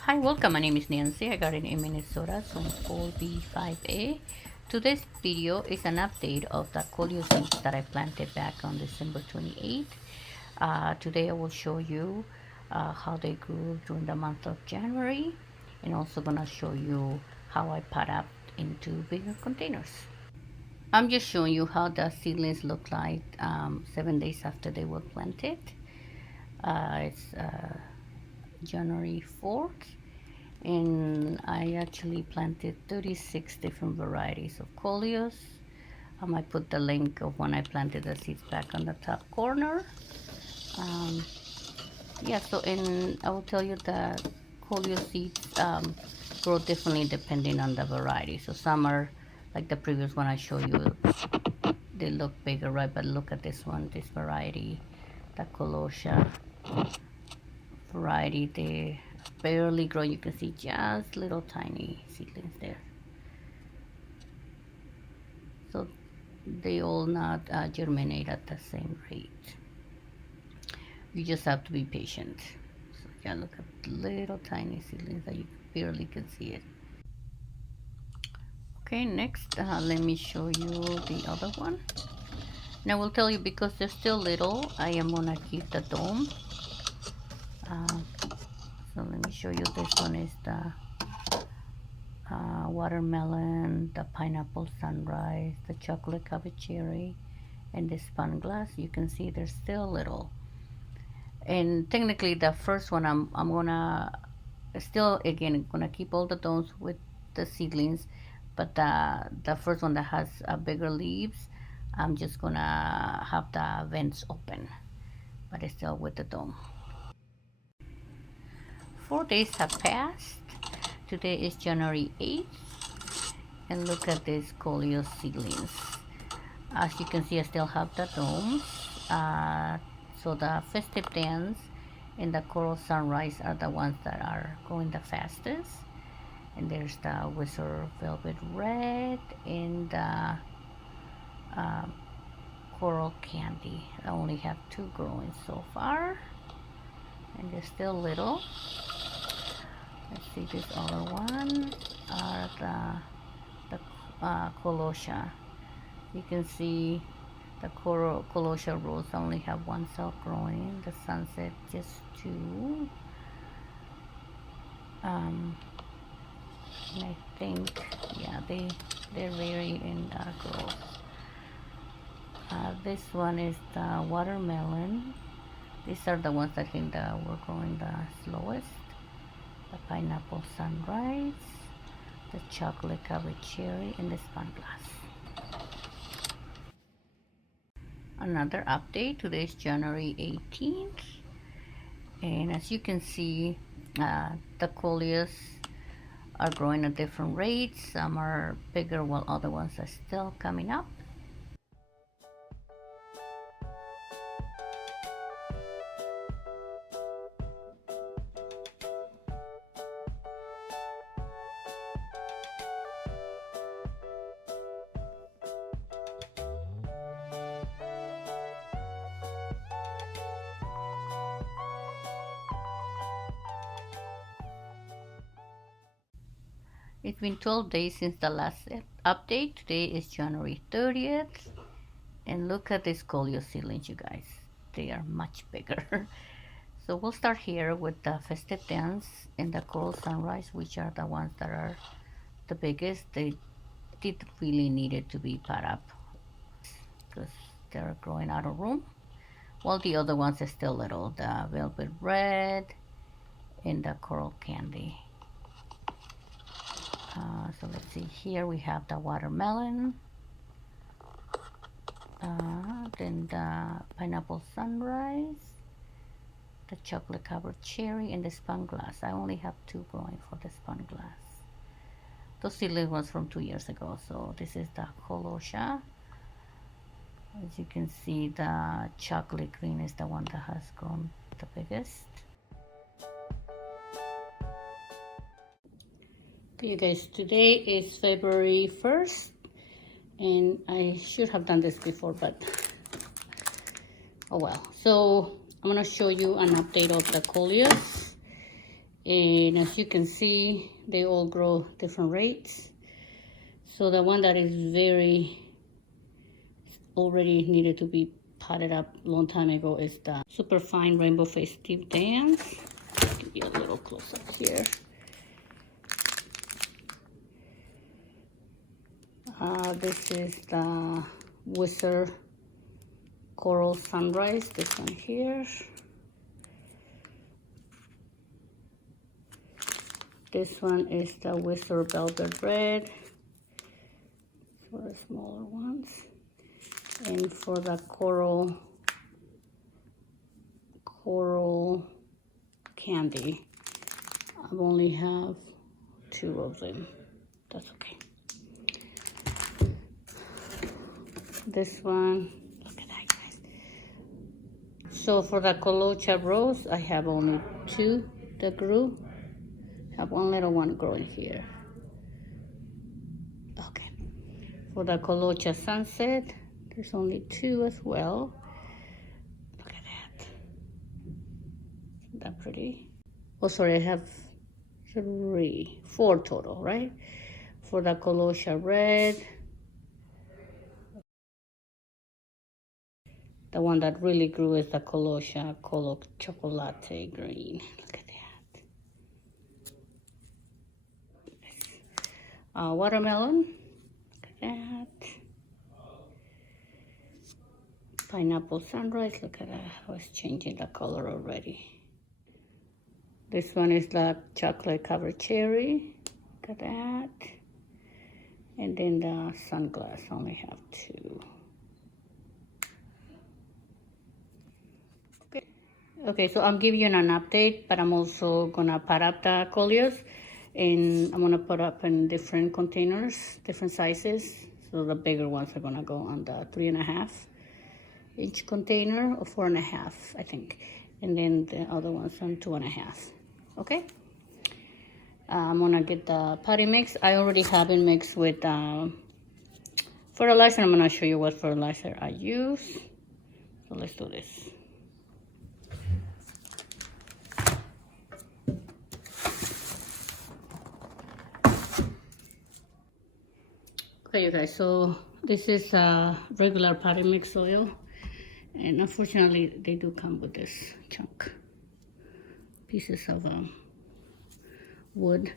Hi, welcome. My name is Nancy. I garden in Minnesota, zone 4B5A. Today's video is an update of the Coleus seeds that I planted back on December 28th. Today I will show you how they grew during the month of January, and also gonna show you how I pot up into bigger containers. I'm just showing you how the seedlings look like 7 days after they were planted. It's January 4th. And I actually planted 36 different varieties of Coleus. I might put the link of when I planted the seeds back on the top corner. Yeah, so and I will tell you that Coleus seeds grow differently depending on the variety. So some are like the previous one I showed you, they look bigger, right? But look at this one, this variety, the Colossia variety. They barely grow. You can see just little tiny seedlings there. So they all not germinate at the same rate. You just have to be patient. So yeah, look at little tiny seedlings that you barely can see it. Okay, next let me show you the other one. Now I will tell you, because they're still little, I am gonna keep the dome. So let me show you. This one is the watermelon, the pineapple sunrise, the chocolate covered cherry, and the spun glass. You can see they're still little. And technically the first one I'm gonna still again gonna keep all the domes with the seedlings, but the first one that has bigger leaves, I'm just gonna have the vents open, but it's still with the dome. 4 days have passed. Today is January 8th, and look at these Coleus seedlings. As you can see, I still have the domes. So the festive dance and the coral sunrise are the ones that are going the fastest. And there's the wizard velvet red and the coral candy. I only have 2 growing so far, and they're still little. Let's see, this other one are the Colossia. You can see the Colossia rose only have 1 cell growing. The sunset just 2. And I think, yeah, they're very in growth. This one is the watermelon. These are the ones I think that were growing the slowest. The pineapple sunrise, the chocolate covered cherry, and the spun glass. Another update. Today is January 18th, and as you can see, the Coleus are growing at different rates. Some are bigger while other ones are still coming up. It's been 12 days since the last update. Today is January 30th. And look at these Coleus seedlings, you guys. They are much bigger. So we'll start here with the festive dance and the coral sunrise, which are the ones that are the biggest. They did really needed to be put up because they're growing out of room. While the other ones are still little. The velvet red and the coral candy. So let's see, here we have the watermelon, then the pineapple sunrise, the chocolate covered cherry, and the spun glass. I only have 2 growing for the spun glass. Those seedlings was from 2 years ago. So this is the Colossia. As you can see, the chocolate green is the one that has grown the biggest. Okay, you guys, today is February 1st, and I should have done this before, but oh well. So I'm gonna show you an update of the Coleus, And as you can see, they all grow different rates. So the one that is very already needed to be potted up a long time ago is the super fine rainbow festive dance. Give you a little close up here. This is the Wizard Coral Sunrise, this one here. This one is the Wizard Velvet Red for the smaller ones. And for the coral candy, I only have 2 of them. That's okay. This one, look at that, guys. So for the Coleus rose, I have only 2 that grew. I have one little one growing here. Okay. For the Coleus sunset, there's only 2 as well. Look at that. Isn't that pretty? Oh, sorry, I have 4 total, right? For the Coleus red, the one that really grew is the Coleus chocolate green. Look at that. Watermelon. Look at that. Pineapple sunrise. Look at that. I was changing the color already. This one is the chocolate covered cherry. Look at that. And then the sunglass. I only have 2. Okay, so I'm giving you an update, but I'm also gonna pot up the Coleus, and I'm gonna put up in different containers, different sizes. So the bigger ones are gonna go on the 3.5 inch container, or 4.5, I think, and then the other ones on 2.5. Okay. I'm gonna get the potting mix. I already have it mixed with fertilizer. I'm gonna show you what fertilizer I use. So let's do this. Okay, you guys, so this is regular potting mix soil, and unfortunately they do come with this chunk pieces of wood.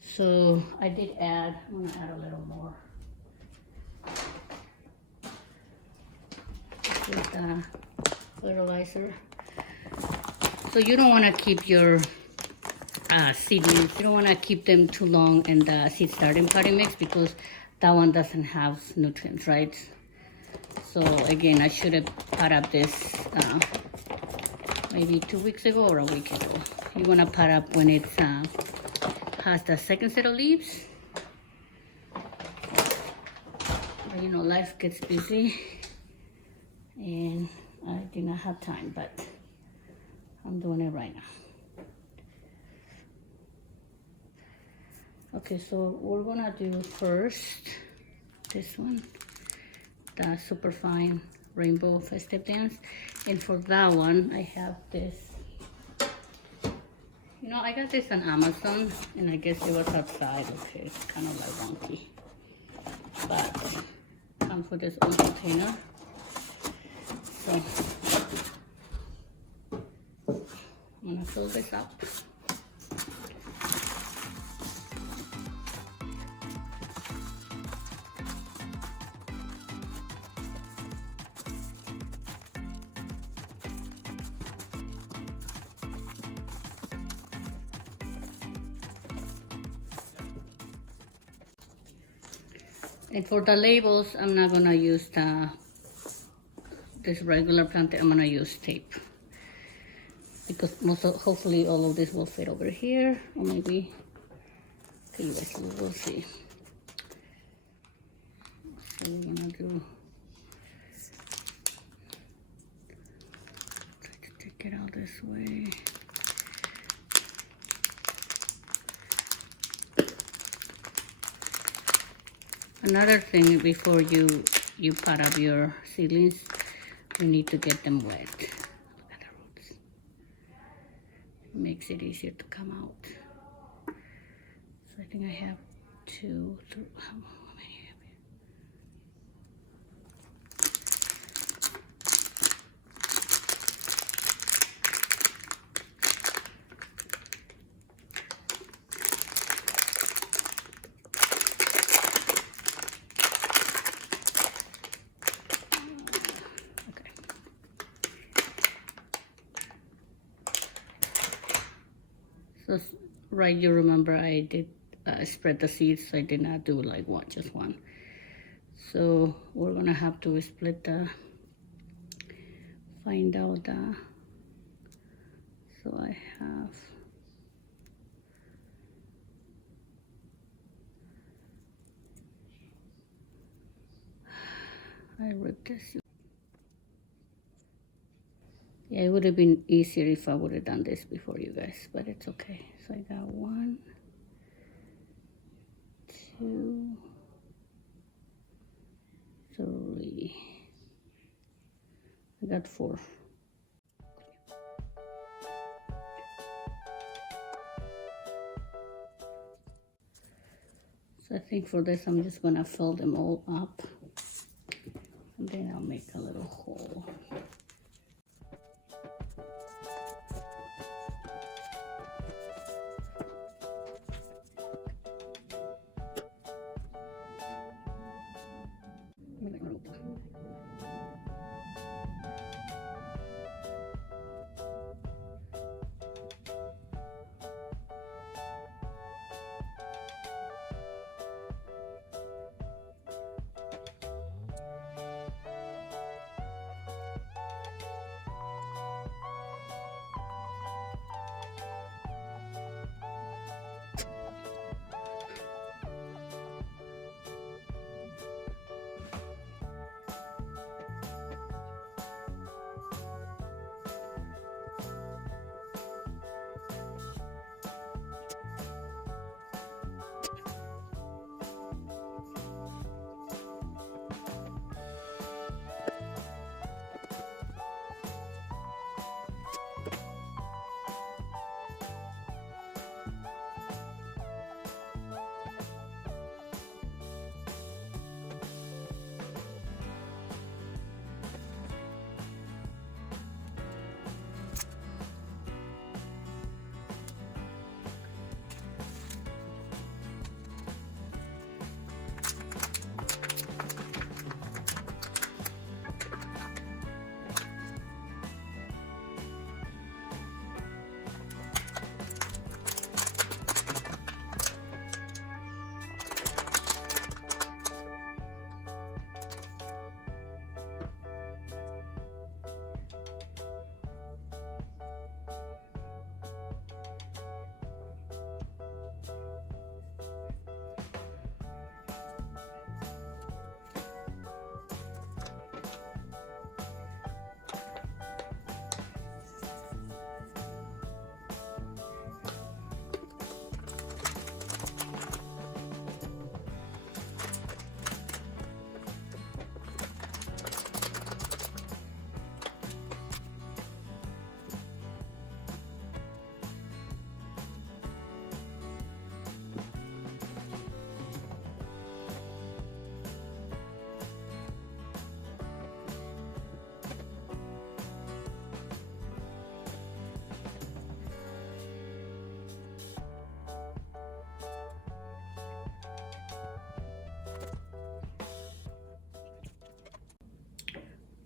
So I did add, I'm gonna add a little more. This is the fertilizer. So you don't want to keep your seedlings, you don't want to keep them too long in the seed starting potting mix, because that one doesn't have nutrients, right? So again, I should have pot up this maybe 2 weeks ago or a week ago. You want to pot up when it has the second set of leaves. But you know, life gets busy and I did not have time, but I'm doing it right now. Okay, so we're gonna do first this one, the super fine rainbow festive dance. And for that one, I have this. You know, I got this on Amazon, and I guess it was outside. Okay, it's kind of like wonky, but comes with this old container. So I'm gonna fill this up. And for the labels, I'm not gonna use this regular plant. I'm gonna use tape, because hopefully all of this will fit over here, or maybe, okay, you guys, we'll see. So we're gonna do, try to take it out this way. Another thing, before you pot up your seedlings, you need to get them wet. Look at the roots. makes it easier to come out. So I think I have two, three, how many I have here? Okay. So, right, you remember I did spread the seeds, so I did not do like one, just one. So we're gonna have to split the, find out the, so I have, I ripped this. Yeah, it would have been easier if I would have done this before you guys, but it's okay. So I got 1, 2, 3. I got 4. So I think for this, I'm just gonna fill them all up, and then I'll make a little hole.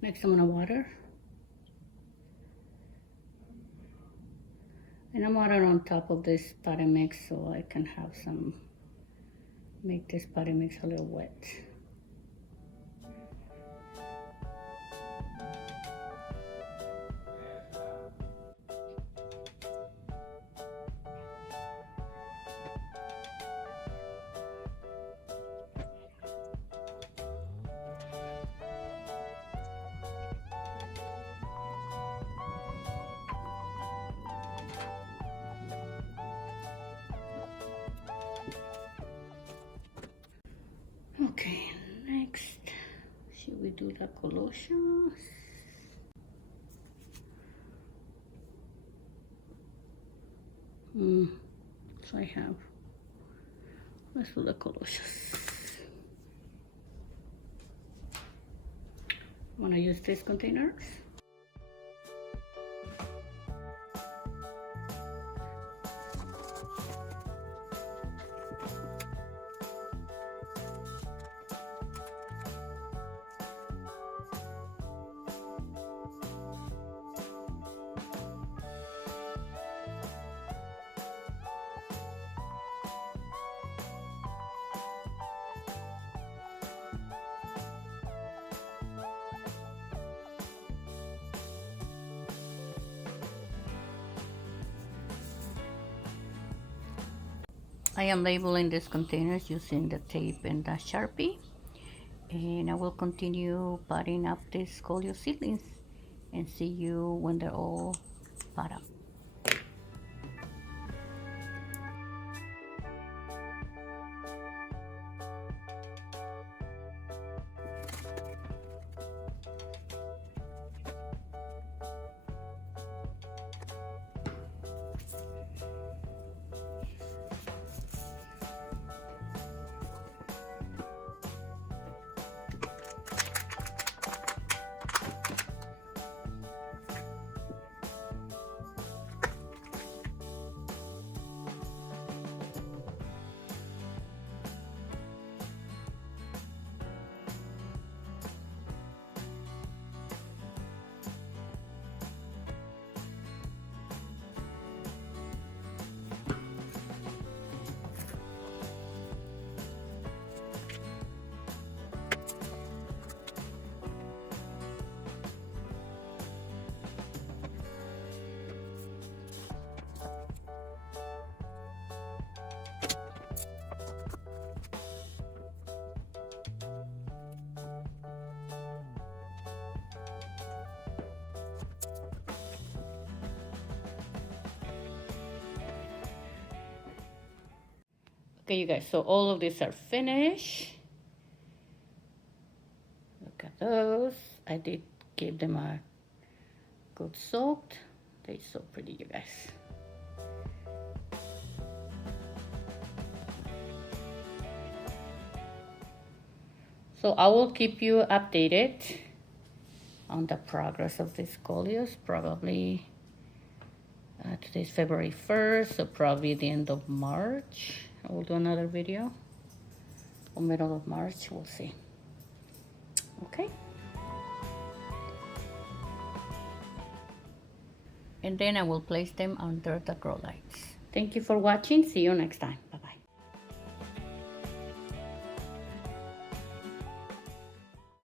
Next, I'm gonna water. And I'm water on top of this potting mix so I can have some, make this potting mix a little wet. Okay, next, should we do the Coleus? So I have, let's do the Coleus. I'm gonna use these containers. I am labeling these containers using the tape and the Sharpie, and I will continue potting up these Coleus seedlings and see you when they're all pot up. Okay, you guys, so all of these are finished. Look at those. I did give them a good soaked. They're so pretty, you guys. So I will keep you updated on the progress of this Coleus. Probably today's February 1st, so probably the end of March. I will do another video. Or middle of March, we'll see. Okay. And then I will place them under the grow lights. Thank you for watching. See you next time.